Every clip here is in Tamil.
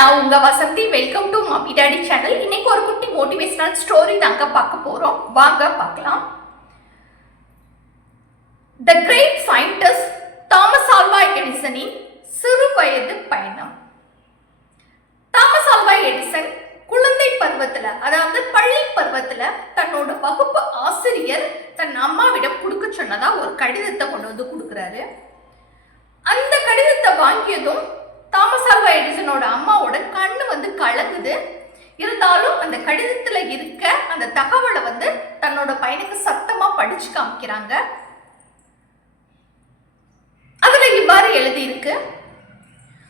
நான் உங்க Vasanthi. Welcome to mummy daddy channel இன்னைக்கு ஒரு குட்டி மோட்டிவேஷனல் ஸ்டோரி தாங்க பார்க்க போறோம். வாங்க பார்க்கலாம். The great scientist Thomas Alva எடிசனின் சிறு வயது பயணம். தாமஸ் ஆல்வா எடிசன் குழந்தை பருவத்துல அதாவது பள்ளி பருவத்துல தன்னோட வகுப்பு ஆசிரியர் தன் அம்மாவிடம் கொடுக்க சொன்னதா ஒரு கடிதத்தை கொண்டு வந்து கொடுக்குறாரு. அந்த கடிதத்தை வாங்கியதும் தாமஸ் ஆல்வா எடிசனோட அம்மாவோட கண்ணு வந்து கலங்குது. இருந்தாலும் அந்த கடிதத்துல இருக்க அந்த தகவலை வந்து தன்னோட பையனுக்கு சத்தமா படிச்சு காமிக்கிறாங்க. அதுல இவ்வாறு எழுதியிருக்கு.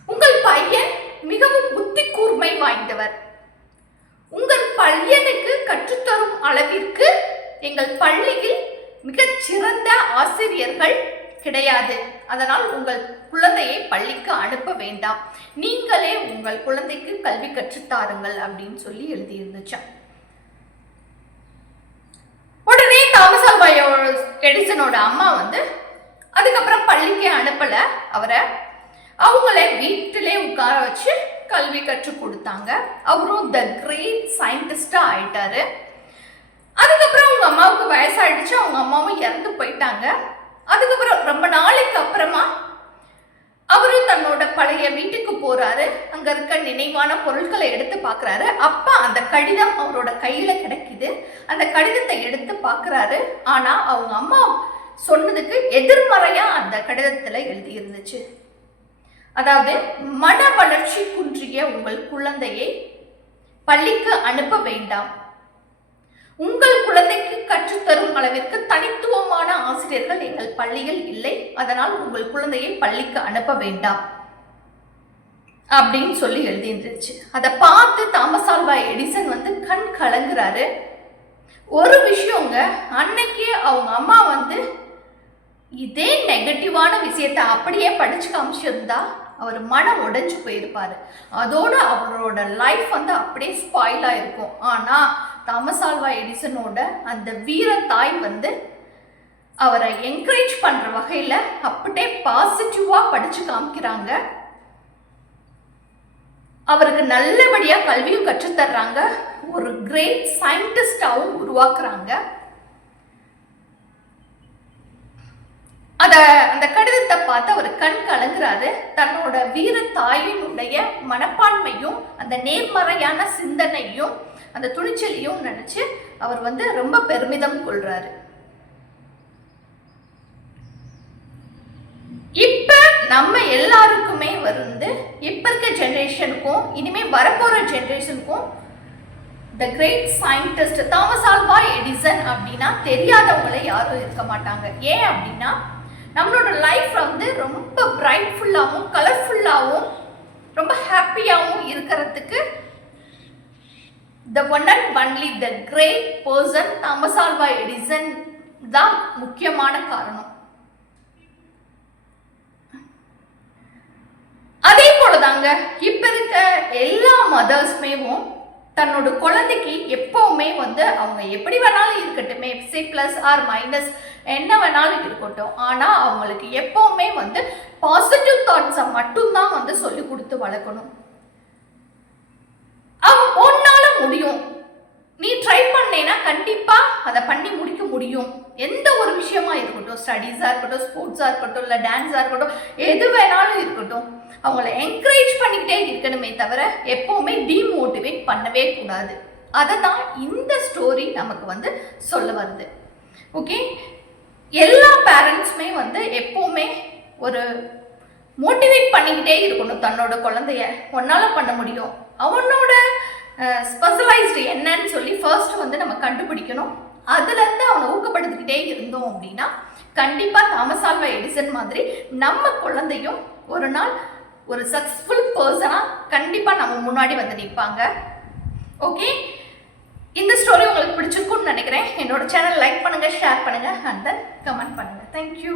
உங்கள் பையன் மிகவும் புத்தி கூர்மை வாய்ந்தவர். உங்கள் பையனுக்கு கற்றுத்தரும் அளவிற்கு எங்கள் பள்ளியில் மிகச்சிறந்த ஆசிரியர்கள் கிடையாது. அதனால் உங்கள் குழந்தையை பள்ளிக்கு அனுப்ப வேண்டாம். நீங்களே உங்கள் குழந்தைக்கு கல்வி கற்றுத்தாருங்கள் அப்படின்னு சொல்லி எழுதியிருந்துச்சான் உடனே தாமஸ் ஆல்வா எடிசனோட அம்மா வந்து அதுக்கப்புறம் பள்ளிக்கு அனுப்பல. அவரை அவங்களே வீட்டிலே உட்கார வச்சு கல்வி கற்றுக் கொடுத்தாங்க. அவரும் த கிரேட் சயின்டிஸ்டா ஆயிட்டாரு. அதுக்கப்புறம் அவங்க அம்மாவுக்கு வயசாயிடுச்சு. அவங்க அம்மாவும் இறந்து போயிட்டாங்க. அதுக்கப்புறம் ரொம்ப நாளைக்கு அப்புறமா அவரு தன்னோட பழைய வீட்டுக்கு போறாரு. அங்க இருக்க நினைவான பொருட்களை எடுத்து பாக்குறாரு. அப்ப அந்த கடிதம் அவரோட கையில கிடைக்குது. அந்த கடிதத்தை எடுத்து பாக்குறாரு. ஆனா அவங்க அம்மா சொன்னதுக்கு எதிர்மறையா அந்த கடிதத்துல எழுதி இருந்துச்சு அதாவது மன வளர்ச்சி குன்றிய உங்கள் குழந்தையை பள்ளிக்கு அனுப்ப வேண்டாம். உங்கள் குழந்தைக்கு கற்றுத்தரும் அளவிற்கு தனித்துவமான ஆசிரியர்கள் எங்கள் பள்ளியில் இல்லை. அதனால் உங்கள் குழந்தையை பள்ளிக்கு அனுப்ப வேண்டாம். அப்படின்னு சொல்லி எழுதியிருந்துச்சு. அதை பார்த்து தாமஸ் ஆல்வா எடிசன் வந்து கண் கலங்குறாரு. ஒரு விஷயங்க அன்னைக்கு அவங்க அம்மா வந்து இதே நெகட்டிவான விஷயத்தை அப்படியே படிச்சு காமிச்சிருந்தா அவர் மனம் உடைஞ்சு போயிருப்பாரு. அதோட அவரோட லைஃப் வந்து அப்படியே ஸ்பாயில் ஆயிருக்கும். ஆனா தாமஸ் ஆல்வா எடிசனோட அந்த வீர தாய் வந்து அவரை என்கரேஜ் பண்ணுற வகையில் அப்படியே பாசிட்டிவாக படித்து காமிக்கிறாங்க. அவருக்கு நல்லபடியாக கல்வியும் கற்றுத்தர்றாங்க ஒரு கிரேட் சயின்டிஸ்டாகவும் உருவாக்குறாங்க. அத அந்த கடிதத்தை பார்த்து அவர் கண் கலங்குறாரு. தன்னோட வீர தாயினுடைய மனப்பான்மையும் அந்த நேர்மறையான சிந்தனையும் அந்த துணிச்சலையும் நினைச்சு அவர் வந்து ரொம்ப பெருமிதம் கொள்றாரு. இப்ப நம்ம எல்லாருக்குமே வந்து இப்ப இருக்க ஜென்ரேஷனுக்கும் இனிமே வரப்போற ஜென்ரேஷனுக்கும் the great scientist Thomas Alva Edison அப்படின்னா தெரியாதவங்களே யாரும் இருக்க மாட்டாங்க. ஏன் அப்படின்னா நம்மளோட லைஃப் வந்து ரொம்ப பிரைட்ஃபுல்லாகவும் கலர்ஃபுல்லாகவும் ரொம்ப ஹாப்பியாகவும் இருக்கிறதுக்கு the one and only the great person Thomas Alva Edison தான் முக்கியமான காரணம். அதே போலதாங்க இப்ப இருக்க எல்லா மதர்ஸ்மேவும் தன்னோட குழந்தைக்கு எப்பவுமே வந்து அவங்க எப்படி வேணாலும் இருக்கட்டுமே சி ப்ளஸ் ஆர் மைனஸ் என்ன வேணாலும் இருக்கட்டும். ஆனால் அவங்களுக்கு எப்பவுமே வந்து பாசிட்டிவ் தாட்ஸை மட்டும்தான் வந்து சொல்லி கொடுத்து வளர்க்கணும். அவங்க ஒன்று முடியும். நீ ட்ரை பண்ணேன்னா கண்டிப்பா அதை பண்ணி முடிக்க முடியும். எந்த ஒரு விஷயமா இருக்கட்டும் ஸ்டடீஸாக இருக்கட்டும் ஸ்போர்ட்ஸாக இருக்கட்டும் இல்லை டான்ஸாக இருக்கட்டும் எது வேணாலும் இருக்கட்டும். அவங்கள என்கரேஜ் பண்ணிக்கிட்டே இருக்கணுமே தவிர எப்பவுமே டிமோட்டிவேட் பண்ணவே கூடாது. அதை தான் இந்த ஸ்டோரி நமக்கு வந்து சொல்ல வருது. ஓகே எல்லா பேரண்ட்ஸுமே வந்து எப்போவுமே ஒரு மோட்டிவேட் பண்ணிக்கிட்டே இருக்கணும் தன்னோட குழந்தைய. உன்னால் பண்ண முடியும். அவனோட ஸ்பெஷலைஸ்டு என்னன்னு சொல்லி ஃபர்ஸ்ட் வந்து நம்ம கண்டுபிடிக்கணும். அதுலேருந்து அவனை ஊக்கப்படுத்திக்கிட்டே இருந்தோம் அப்படின்னா கண்டிப்பாக தாமஸ் ஆல்வா எடிசன் மாதிரி நம்ம குழந்தையும் ஒரு நாள் ஒரு சக்ஸஸ்ஃபுல் பர்சனாக கண்டிப்பாக நம்ம முன்னாடி வந்து நிற்பாங்க. ஓகே இந்த ஸ்டோரி உங்களுக்கு பிடிச்சிருக்கும்னு நினைக்கிறேன். என்னோட சேனல் லைக் பண்ணுங்கள் ஷேர் பண்ணுங்கள் அண்ட் தென் கமெண்ட் பண்ணுங்கள் தேங்க்யூ